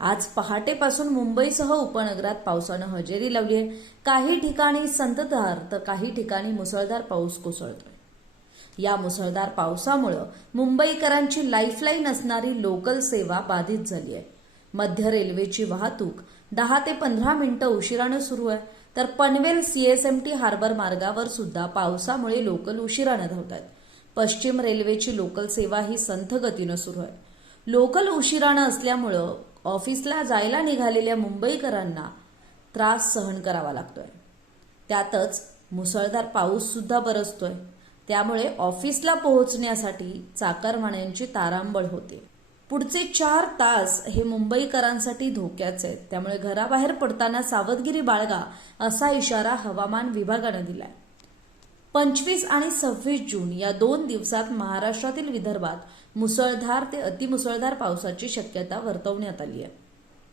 आज पहाटेपासून मुंबईसह उपनगरात पावसानं हजेरी लावली आहे. काही ठिकाणी संततधार तर काही ठिकाणी मुसळधार पाऊस कोसळतोय. या मुसळधार पावसामुळं मुंबईकरांची लाईफलाईन असणारी लोकल सेवा बाधित झाली आहे. मध्य रेल्वेची वाहतूक दहा ते पंधरा मिनिटं उशिरानं सुरू आहे. तर पनवेल सीएसएमटी हार्बर मार्गावर सुद्धा पावसामुळे लोकल उशिरानं धावत आहेत पश्चिम रेल्वेची लोकल सेवा ही संथ गतीनं सुरू आहे. लोकल उशिरानं असल्यामुळं ऑफिसला जायला निघालेल्या मुंबईकरांना त्रास सहन करावा लागतोय. त्यातच मुसळधार पाऊस सुद्धा बरसतोय. त्यामुळे ऑफिसला पोहोचण्यासाठी चाकरमान्यांची तारांबळ होते. पुढचे चार तास हे मुंबईकरांसाठी धोक्याचे आहेत. त्यामुळे घराबाहेर पडताना सावधगिरी बाळगा असा इशारा हवामान विभागानं दिलाय. पंचवीस आणि सव्वीस जून या दोन दिवसात महाराष्ट्रातील विदर्भात मुसळधार ते अतिमुसळधार पावसाची शक्यता वर्तवण्यात आली आहे.